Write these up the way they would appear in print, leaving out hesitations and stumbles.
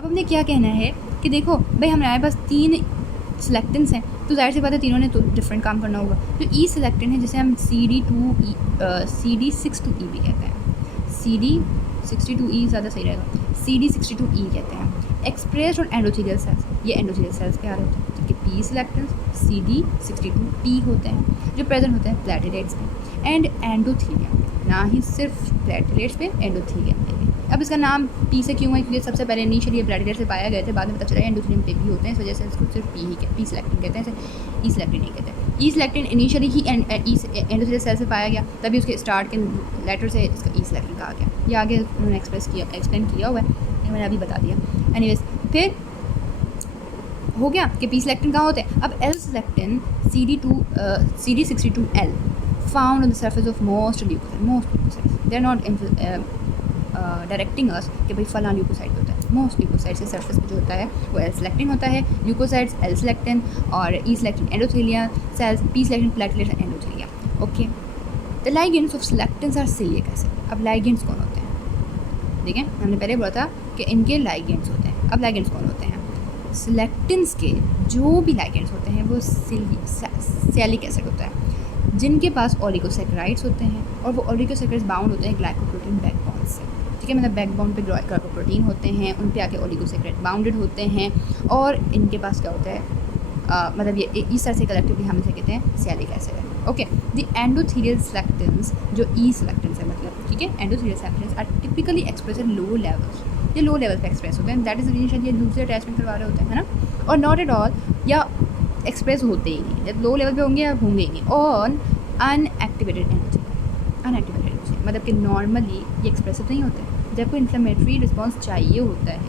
अब हमने क्या कहना है कि देखो भाई हमारे पास 3 सिलेक्टेंट्स हैं, तो जाहिर सी बात है तीनों ने तो डिफरेंट काम करना होगा। जो ई सिलेक्टेंट है जिसे हम CD62E भी कहते हैं, CD62E ज़्यादा सही रहेगा, CD62E कहते हैं, एक्सप्रेस्ड ऑन एंडोथेलियल सेल्स, ये एंडोथेलियल सेल्स पे आ रहे होते हैं, जबकि पी सिलेक्टेंट्स CD62T होते हैं जो प्रेजेंट होते हैं प्लेटलेट्स में एंड एंडोथीलियम पे, ना ही सिर्फ प्लेटलेट्स पे, एंडोथीलियम पे भी। अब इसका नाम पी से क्यों है, क्योंकि सबसे पहले इनिशियली ये प्लेटलेट से पाया गए थे, बाद में पता चला एंडोथीलियम पे भी होते हैं, इस वजह से इसको सिर्फ पी सिलेक्टेंट कहते हैं, इसे ई सिलेक्टेंट नहीं कहते हैं। ई सिलेक्टेंट इनिशियली ही एंडोथेलियल सेल से पाया गया, तभी उसके स्टार्ट के लेटर से इसका ई सिलेक्टेंट कहा गया। ये आगे उन्होंने एक्सप्लेन किया हुआ है, मैंने अभी बता दिया। एनीवेज फिर हो गया कि पी सिलेक्टेंट कहाँ होते हैं। अब L selectin CD62L found on the surface of most leukocytes, they are not directing us कि भाई फला ल्यूकोसाइट होता है। मोस्ट ल्यूकोसाइट्स के सरफेस पे जो होता है वो एल सिलेक्टेंट होता है, ल्यूकोसाइट्स एल सिलेक्टेंट और E selectin endothelia cells, P selectin platelets and endothelia. Okay, the ligands of selectins are sialic acid. अब लाइगेंड्स कौन होते हैं, देखें हमने पहले बोला था कि इनके लाइगेंड्स होते हैं। अब लाइगेंड्स कौन होते हैं, सिलेक्टेंट्स के जो भी लाइगेंड्स होते हैं वो सैलिक एसिड होता है, जिनके पास ओलिगोसैकेराइड्स होते हैं और वो ओलिगोसैकेराइड्स बाउंड होते हैं ग्लाइकोप्रोटीन बैकबोन से। ठीक है, मतलब बैकबोन पे ग्लाइकोप्रोटीन होते हैं, उन पे आके ओलिगोसैकेराइड बाउंडेड होते हैं और इनके पास क्या होता है मतलब ये इस तरह से कलेक्टिवली हम इसे कहते हैं सैलिक एसिड है। ओके, द एंडोथेलियल सिलेक्टेंट्स जो ई सिलेक्टेंट्स है मतलब, ठीक है, endothelial selectins are typically express in low levels, ये लो लेवल पे एक्सप्रेस होते हैं, दैट इज रीजन शायद ये दूसरे अटैचमेंट करवा रहे होते हैं, है ना, और नॉट एट ऑल या एक्सप्रेस होते ही नहीं, जब लो लेवल पे होंगे या होंगे ही नहीं। और अनएक्टिवेटेड एंडोथेलियम मतलब कि नॉर्मली ये एक्सप्रेसिव नहीं होते। जब कोई इन्फ्लेमेटरी रिस्पॉन्स चाहिए होता है,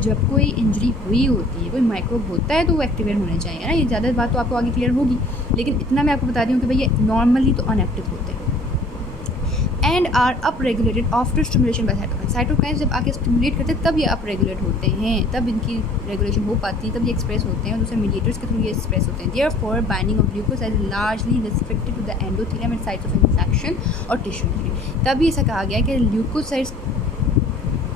जब कोई इंजरी हुई होती है, कोई माइक्रोब होता है, तो वो एक्टिवेट होने चाहिए ना। ये ज़्यादा बात तो आपको आगे क्लियर होगी, लेकिन इतना मैं आपको बता रही हूँ कि भाई ये नॉर्मली तो अनएक्टिव होते हैं and are up regulated after stimulation by cytokines. Cytokines जब आके स्टिमुलेट करते हैं तब ये अप रेगुलेट होते हैं, तब इनकी रेगुलेशन हो पाती है, तब ये एक्सप्रेस होते हैं और दूसरे मीडिएटर्स के थ्रू ये एक्सप्रेस होते हैं। Therefore binding of glucoside is largely restricted to the endothelium at sites of infection और टिश्यू इंजरी। तभी ऐसा कहा गया कि ल्यूकोसाइड्स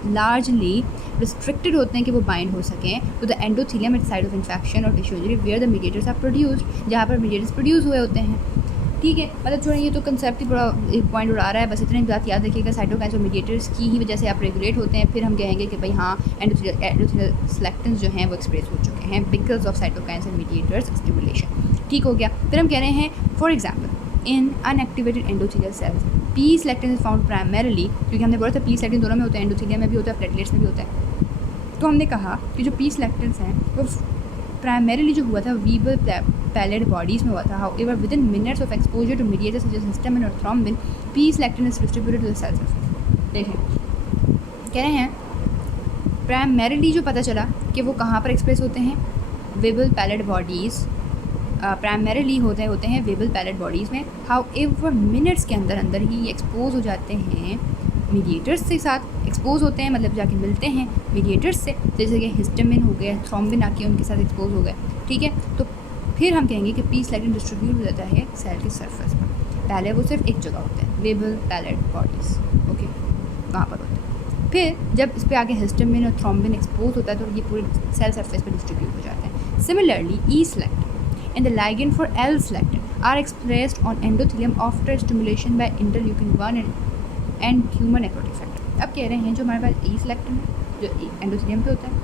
लार्जली रिस्ट्रिक्टेड होते हैं कि वो बाइंड हो सकें to the endothelium at site of infection और tissue injury where the mediators are produced, जहाँ पर मीडिएटर्स प्रोड्यूस हुए होते हैं। ठीक है, मतलब छोड़ें, ये तो कंसेप्ट ही बड़ा एक पॉइंट उड़ा रहा है, बस इतनी बात याद रखिएगा, साइटोकाइन्स और मीडिएटर्स की ही वजह से आप रेगुलेट होते हैं। फिर हम कहेंगे कि भाई हाँ एंडोथेलियल सिलेक्टेंट्स जो हैं वो एक्सप्रेस हो चुके हैं because of cytokines and mediators stimulation. ठीक हो गया। फिर हम कह रहे हैं for example in unactivated endothelial cells P selectin is found primarily, क्योंकि हमने बोला था पी सिलेक्टेंट दोनों में होता है, एंडोथेलियम में भी होता है, प्लेटलेट्स में भी होता है। तो हमने कहा कि जो पी सिलेक्टेंट्स हैं वो प्राइमरीली जो हुआ था वीबल पैलेट बॉडीज़ में हुआ था। However within minutes of exposure to mediators such as histamine और thrombin P selectin is distributed to the cell surface. देखें कह रहे हैं प्राइमरीली जो पता चला कि वो कहाँ पर एक्सप्रेस होते हैं, वीबल पैलेट बॉडीज़ प्राइमरीली होते हैं वीबल पैलेट बॉडीज़ में। हाउएवर मिनट्स के अंदर अंदर ही एक्सपोज हो जाते हैं मीडिएटर्स के साथ, एक्सपोज होते हैं मतलब जाके मिलते हैं मीडिएटर्स से, जैसे कि हिस्टामिन हो गया, थ्रोम्बिन आके उनके साथ एक्सपोज हो गए। ठीक है, तो फिर हम कहेंगे कि पी सिलेक्टेंट डिस्ट्रीब्यूट हो जाता है सेल के सरफेस पर। पहले वो सिर्फ एक जगह होते हैं, वीबल पैलेट बॉडीज़, ओके, वहाँ पर होते हैं। फिर जब इस पर आगे हिस्टामिन और थ्रोम्बिन एक्सपोज होता है तो ये पूरे सेल सरफेस पर डिस्ट्रीब्यूट हो जाते हैं। Similarly E selectin and the ligand for L selectin are expressed on endothelium after stimulation by interleukin-1 and human necrotic factor। अब कह रहे हैं जो हमारे पास E selectin है जो एंडोथेलियम पे होता है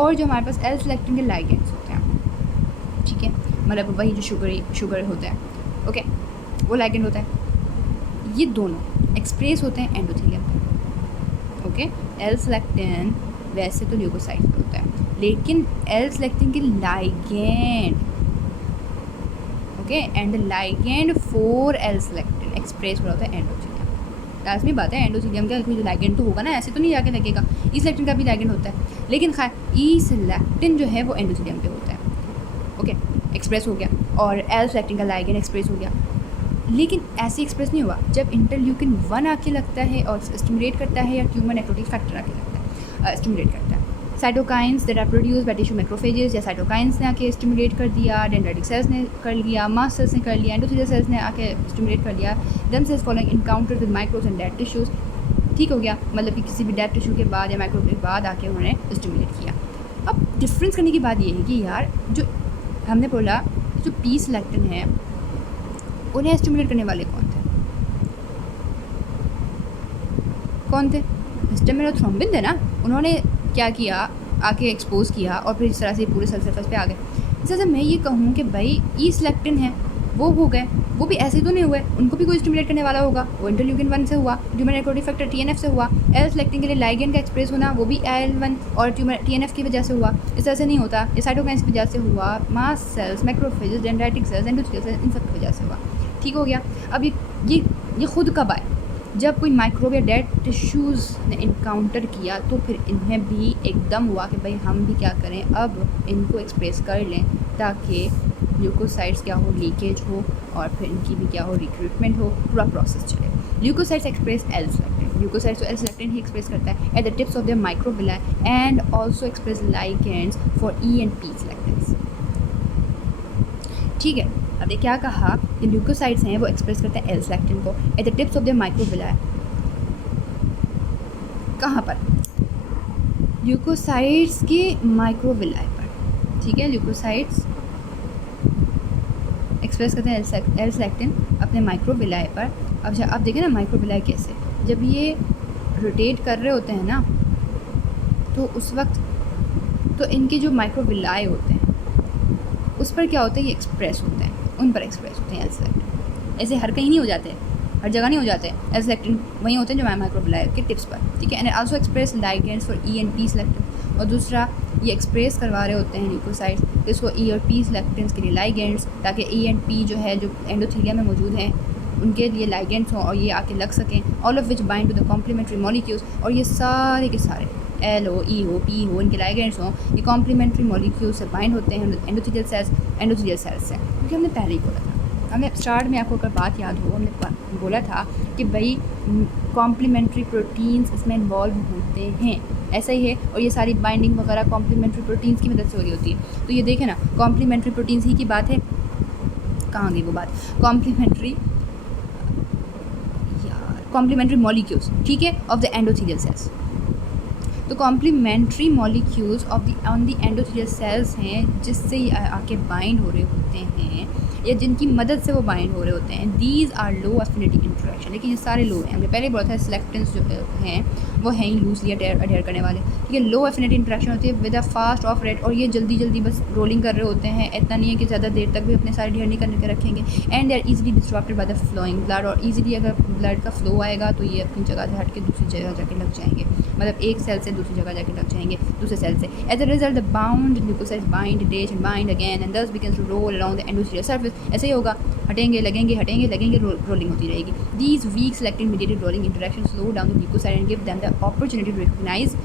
और जो हमारे पास L selectin के ligands होते हैं, ठीक है, मतलब वही जो शुगर होता है, ओके, वो ligand होता है, ये दोनों एक्सप्रेस होते हैं एंडोथेलियम पे। ओके, L selectin वैसे तो ल्यूकोसाइट पे होता है, लेकिन L selectin के ligand and ligand for L selectin express हो रहा होता है एंडोथेलियम। लाजमी बात है एंडोथेलियम का कोई लाइगेंड तो होगा ना, ऐसे तो नहीं जाके लगेगा। ई सिलेक्टेंट का भी लाइगेंड होता है, लेकिन खैर ई सिलेक्टेंट जो है वो एंडोथेलियम पे होता है, ओके, एक्सप्रेस हो गया, और एल सिलेक्टेंट का लाइगेंड एक्सप्रेस हो गया। लेकिन ऐसे एक्सप्रेस नहीं हुआ जब इंटरल्यूकिन-1 आके लगता है और स्टिमुलेट करता है, या ट्यूमर नेक्रोटिक फैक्टर आके लगता है स्टिमुलेट करता है। Cytokines that are produce by tissue macrophages, या साइटोकाइंस ने आके स्टिमुलेट कर दिया, डेंड्राइटिक सेल्स ने कर लिया, मास्ट सेल्स ने कर लिया, एंडोथेलियल सेल्स ने आके स्टिमुलेट कर लिया, them cells following encounter with microbes and dead tissues. ठीक हो गया, मतलब कि किसी भी डेड टिश्यू के बाद या माइक्रोब के बाद आके उन्होंने स्टिमुलेट किया। अब डिफरेंस करने की बात ये है कि यार जो हमने बोला जो पी सिलेक्टिन है उन्हें स्टिमुलेट करने वाले कौन थे? हिस्टामिन और थ्रोम्बिन थे ना। उन्होंने क्या किया, आके एक्सपोज किया और फिर इस तरह से पूरे सेल सरफेस पे आ गए। इस तरह से मैं ये कहूँ कि भाई ई सिलेक्टिन है वो हो गए, वो भी ऐसे तो नहीं हुए, उनको भी कोई स्टिमुलेट करने वाला होगा। वो इंटरल्यूकिन 1 से हुआ, ट्यूमर नेक्रोटिक फैक्टर TNF से हुआ। एल सिलेक्टिन के लिए लाइगेंड का एक्सप्रेस होना वो भी IL-1 और ट्यूमर TNF की वजह से हुआ। इस तरह से नहीं होता, ये साइटोकाइन्स की वजह से हुआ, mast cells, macrophages, dendritic cells, endothelial cells, इन सब की वजह से हुआ। ठीक हो गया। अब ये खुद कब आए? जब कोई माइक्रोब या डेड टिश्यूज़ ने इनकाउंटर किया तो फिर इन्हें भी एकदम हुआ कि भाई हम भी क्या करें, अब इनको एक्सप्रेस कर लें ताकि ल्यूकोसाइट्स क्या हो, लीकेज हो और फिर इनकी भी क्या हो, रिक्रूटमेंट हो, पूरा प्रोसेस चले। Leukocytes express L selectin, leukocytes तो एल सिलेक्टिन ही एक्सप्रेस करता है at the tips of their microvilli and also express ligands for E and P selectins. ठीक है, अब ये क्या कहा कि ल्यूकोसाइट्स हैं वो एक्सप्रेस करते हैं एल सिलेक्टिन को eight the tips of their microvilli. कहाँ पर? ल्यूकोसाइट्स के माइक्रोविलाई पर। ठीक है, ल्यूकोसाइट्स एक्सप्रेस करते हैं एल सिलेक्टिन अपने माइक्रोविलाई पर। अब देखें ना माइक्रोविलाई कैसे, जब ये रोटेट कर रहे होते हैं ना तो उस वक्त तो इनके जो माइक्रोविलाई होते हैं उस पर क्या होता है, ये एक्सप्रेस होते हैं, उन पर एक्सप्रेस होते हैं एल सिलेक्टिन। ऐसे हर कहीं नहीं हो जाते, हर जगह नहीं हो जाते। एल सिलेक्टिन वहीं होते हैं जो माइक्रोविलाई के टिप्स पर। ठीक है, and also express ligands for E and P selectin. और दूसरा ये एक्सप्रेस करवा रहे होते हैं ल्यूकोसाइट्स इसको ई और पी सिलेक्टिन्स के लिए लाइगेंड्स, ताकि ई एंड पी जो है जो एंडोथेलियम में मौजूद हैं उनके लिए लाइगेंड्स हों और ये आके लग सकें, all of which bind to the complementary molecules. और ये सारे के सारे एल हो, ई हो, पी हो, इनके लाइगेंड्स हों, ये कॉम्प्लीमेंट्री मॉलिक्यूल से बाइंड होते हैं एंडोथेलियल सेल्स से। क्योंकि हमने पहले ही बोला था, हमने स्टार्ट में, आपको अगर बात याद हो, हमने बोला था कि भाई कॉम्प्लीमेंट्री प्रोटीन्स इसमें इन्वॉल्व होते हैं, ऐसा ही है। और ये सारी बाइंडिंग वगैरह कॉम्प्लीमेंट्री प्रोटीन्स की मदद से हो रही होती है। तो ये देखें ना, कॉम्प्लीमेंट्री प्रोटीन्स ही की बात है। कहाँ गई वो बात? कॉम्प्लीमेंट्री मॉलिक्यूल्स, ठीक है, ऑफ द एंडोथेलियल सेल्स। तो complementary molecules on the endothelial cells हैं जिससे ये आके बाइंड हो रहे होते हैं या जिनकी मदद से वो बाइंड हो रहे होते हैं। These are low affinity interaction, लेकिन ये सारे लो हैं। हमने पहले बोला था सिलेक्टेंट्स जो हैं वो हैं ही लूजली अडेयर करने वाले। ठीक है, लो एफिनिटी इंटरेक्शन होती है with a fast of rate, और ये जल्दी जल्दी बस रोलिंग कर रहे होते हैं। इतना नहीं है कि ज़्यादा देर तक भी अपने सारे ढेर नहीं करके रखेंगे। And they are easily distracted by the flowing blood, और ईजिली अगर ब्लड का फ्लो आएगा तो ये अपनी जगह से हट के दूसरी जगह जाके लग जाएंगे, मतलब एक सेल से दूसरी जगह जाके लग जाएंगे दूसरे सेल से। As a result the bound leukocytes bind, attach and bind again and thus begins to roll around the endothelial surface. ऐसे ही होगा, हटेंगे लगेंगे, हटेंगे लगेंगे, रोलिंग होती रहेगी। These weak selective mediated rolling interaction slow down the leukocyte and give them the opportunity to recognise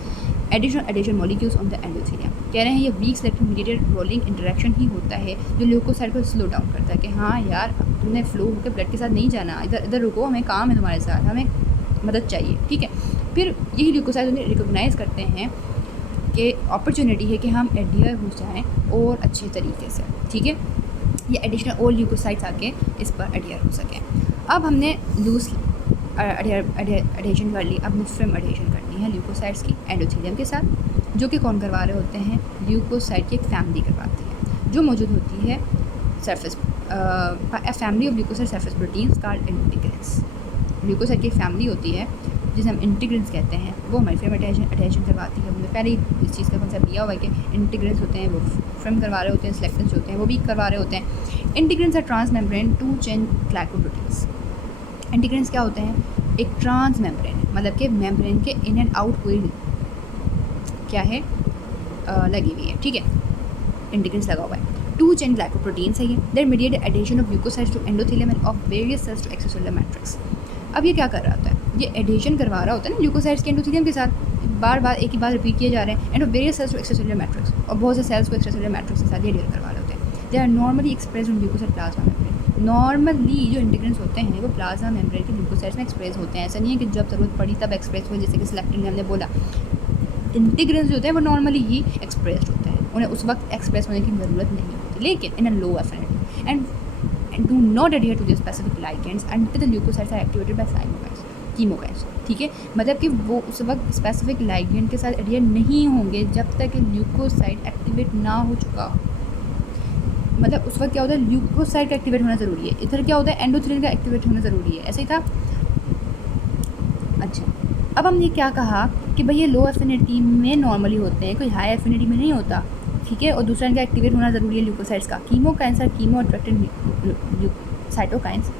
additional molecules on the endothelium. कह रहे हैं ये weak selective mediated rolling interaction ही होता है जो ल्यूकोसाइड को स्लो डाउन करता है कि हाँ यार तुमने फ्लो होकर ब्लड के साथ नहीं जाना, इधर इधर रुको, हमें काम है तुम्हारे साथ, हमें मदद चाहिए। ठीक है, फिर यही ल्यूकोसाइड उन्हें रिकॉग्नाइज करते हैं कि अपॉर्चुनिटी है कि हम एडियर हो जाएँ और अच्छे तरीके से। ठीक है, ये एडिशनल और ल्यूकोसाइड्स आके इस पर एडियर हो सकें। अब हमने लूज एडिशन कर ली, अब फिल्म एडिशन करनी है ल्यूकोसाइड्स की एंडोथेलियम के साथ, जो कि कौन करवा रहे होते हैं? ल्यूकोसाइड की एक फैमिली करवाती है जो मौजूद होती है surface, family of leukocyte surface proteins called integrins. Leukocyte की फैमिली होती है जिसे हम इंटीग्रिन्स कहते हैं, वो हमारी फ्रेम अटैचन करवाती है। हमने पहले ही इस चीज़ का कॉन्सेप्ट दिया हुआ है कि इंटीग्रिन्स होते हैं वो फ्रेम करवा रहे होते हैं, सिलेक्टेंट्स होते हैं वो भी करवा रहे होते हैं। Integrins are transmembrane two chain glycoproteins. Integrins क्या होते हैं? एक ट्रांस मेम्ब्रेन, मतलब कि मेम्ब्रेन के इन एंड आउट हुई क्या है लगी हुई है। ठीक है, इंटीग्रिन्स लगा हुआ है। टू चेन ग्लाइकोप्रोटीन्स है ये। There mediate adhesion of leukocytes to endothelium and of various cells to extracellular matrix. अब ये क्या कर रहा होता है? ये एडिशन करवा रहा होता है ना ल्यूकोसाइड्स के एंडोथेलियम के साथ, बार बार एक ही बात रिपीट किए जा रहे हैं। And of various cells to extracellular matrix, और बहुत से सेल्स को एक्स्ट्रासेलुलर मैट्रिक्स के साथ ये एडियर करवा रहे होते हैं। They are normally express in leukocyte plasma membrane. Normally जो इंटीग्रिन्स होते हैं वो प्लाज्मा मेम्ब्रेन के ल्यूकोसाइड्स में एक्सप्रेस होते हैं। ऐसा नहीं है कि जब ज़रूरत पड़ी तब एक्सप्रेस हुए, जैसे कि सिलेक्टिन हमने बोला। इंटीग्रिन्स जो होते हैं वो नॉर्मली ही एक्सप्रेस्ड होते हैं, उन्हें उस वक्त एक्सप्रेस होने की ज़रूरत नहीं होती, लेकिन in a low affinity and do not adhere to their specific ligands until the leukocytes are activated by chemokines। ठीक है, मतलब कि वो उस वक्त स्पेसिफिक लाइगेंड के साथ एडहेयर नहीं होंगे जब तक कि ल्यूकोसाइड एक्टिवेट ना हो चुका हो। मतलब उस वक्त क्या होता है, ल्यूकोसाइड का एक्टिवेट होना ज़रूरी है। इधर क्या होता है, एंडोथेलियन का एक्टिवेट होना ज़रूरी है। ऐसे ही था। अच्छा, अब हमने क्या कहा कि भाई ये लो एफिनिटी में नॉर्मली होते हैं, कोई हाई एफिनिटी में नहीं होता, ठीक है। और दूसरा इनका एक्टिवेट होना ज़रूरी है ल्यूकोसाइड्स का। कीमोकाइंस और कीमो अट्रैक्टेड साइटोकाइंस।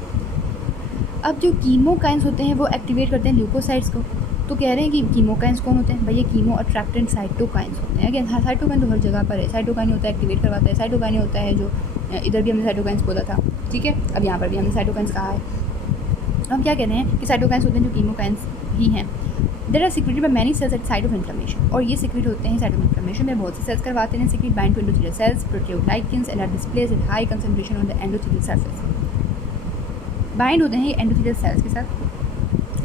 अब जो कीमोकाइंस होते हैं वो एक्टिवेट करते हैं ल्यूकोसाइड्स को। तो कह रहे हैं कि कीमोकाइंस कौन होते हैं, भैया कीमो अट्रैक्टेंट साइटोकाइंस होते हैं। अगेन हाँ, साइटोकाइन तो हर जगह पर है। साइटोकाइन होता है एक्टिवेट करवाता है, साइटोकाइन होता है जो इधर भी हमने साइटोकाइंस बोला था, ठीक है। अब यहाँ पर भी हमने साइटोकाइंस कहा है। हम क्या कह रहे हैं कि साइटोकाइंस होते हैं जो कीमोकाइंस ही हैं। There are secreted by many cells at site of inflammation, और ये सिक्रेट होते हैं साइट ऑफ इन्फ्लेमेशन में। बहुत से सेल्स करवाते हैं secrete bind to endothelial cells proteoglycans and are displaced at high concentration on the endothelial surface. Bind होते हैं ये एंडोथेलियल सेल्स के साथ,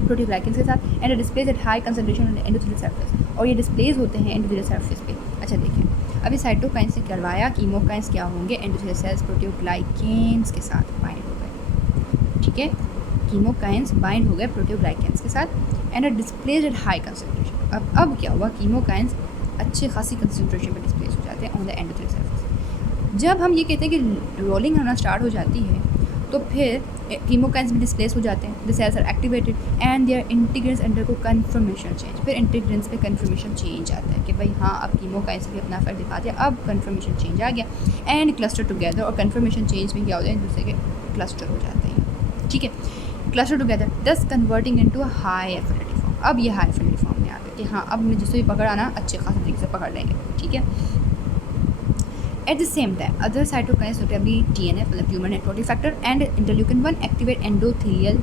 प्रोटियोग्लाइकेंस के साथ, and displace eight high concentration on the endothelial surface, और ये डिस्प्लेस होते हैं एंडोथेलियल सरफेस पे। अच्छा देखिए, अभी साइटोकाइंस से करवाया, कीमोकाइंस क्या होंगे, एंडोथेलियल सेल्स प्रोटियोग्लाइकेंस के साथ बाइंड हो गए, ठीक है। कीमोकाइंस बाइंड हो गए प्रोटियोग्लाइकेंस के साथ and displace eight high concentration. अब क्या हुआ, कीमोकाइंस अच्छी खासी कंसंट्रेशन में डिस्प्लेस हो जाते हैं ऑन द एंडोथेलियल सरफेस। जब हम ये कहते हैं कि रोलिंग होना स्टार्ट हो जाती है तो फिर कीमोकाइंस भी डिस्प्लेस हो जाते हैं, the cells are activated and their integrins undergo conformation change. फिर इंटीग्रेंस पे कन्फर्मेशन चेंज आता है कि भाई हाँ अब कीमोकाइंस भी अपना फर्क दिखाते हैं, अब कन्फर्मेशन चेंज आ गया एंड क्लस्टर टुगेदर। और कन्फर्मेशन चेंज में क्या होता है, एक दूसरे के क्लस्टर हो जाते हैं, ठीक है, क्लस्टर टुगेदर, दस converting into a high affinity form. अब ये हाई एफिनिटी फॉर्म में आ गया कि हाँ अब मैं जिससे भी पकड़ आना अच्छे खास तरीके से पकड़ लेंगे, ठीक है। At the same time, other cytokines, notably TNF, मतलब human necrotic factor, and interleukin-1 activate endothelial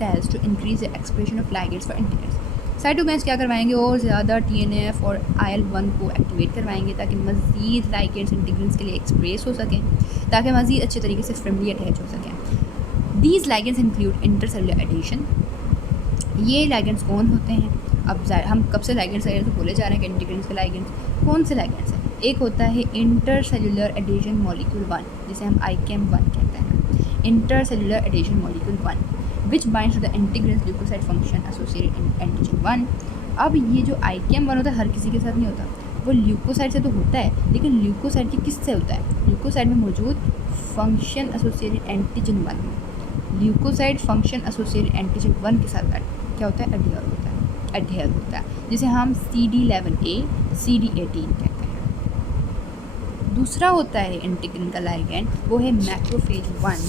cells to increase the expression of ligands for integrins. Cytokines क्या करवाएंगे, और ज़्यादा TNF और IL-1 को एक्टिवेट करवाएंगे ताकि मज़ीद लाइगेंड्स इंटीग्रिन्स के लिए एक्सप्रेस हो सकें, ताकि मज़ीद अच्छे तरीके से फ्रेंडली अटैच हो सकें। These ligands include intercellular adhesion. ये लाइगेंड्स कौन होते हैं, अब हम कब से लाइगेंड्स बोले जा रहे हैं कि इंटीग्रिन्स के लाइगेंड्स कौन से लाइगेंड्स हैं। एक होता है इंटरसेलुलर एडिशन मॉलिक्यूल 1, जिसे हम ICAM-1 कहते हैं। Intercellular adhesion molecule 1 which binds to the integrins leukocyte function associated antigen 1। अब ये जो ICAM-1 होता है हर किसी के साथ नहीं होता, वो ल्यूकोसाइड से तो होता है, लेकिन ल्यूकोसाइड की किस से होता है, ल्यूकोसाइड में मौजूद फंक्शन एसोसिएटेड एंटीजन 1 में। ल्यूकोसाइड फंक्शन एसोसिएटेड एंटीजन 1 के साथ क्या होता है, एडहेयर होता है, जिसे हम CD11A CD18 कहते हैं। दूसरा होता है इंटीग्रिन का लाइगेंड, वो है मैक्रोफेज 1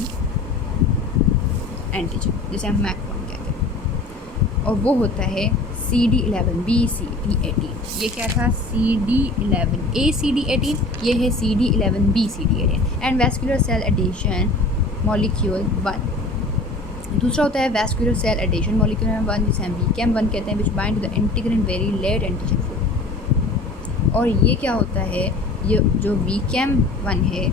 एंटीजन, जिसे हम MAC1 कहते हैं, और वो होता है CD11B CD18। ये क्या था, CD11A CD18, ये है CD11B CD18। And vascular cell adhesion molecule 1। दूसरा होता है वैस्कुलर सेल एडिशन मॉलिक्यूल 1, जिसे हम VCAM-1 कहते हैं, which bind to the integrin very late antigen 4। और ये क्या होता है, ये जो VCAM-1 है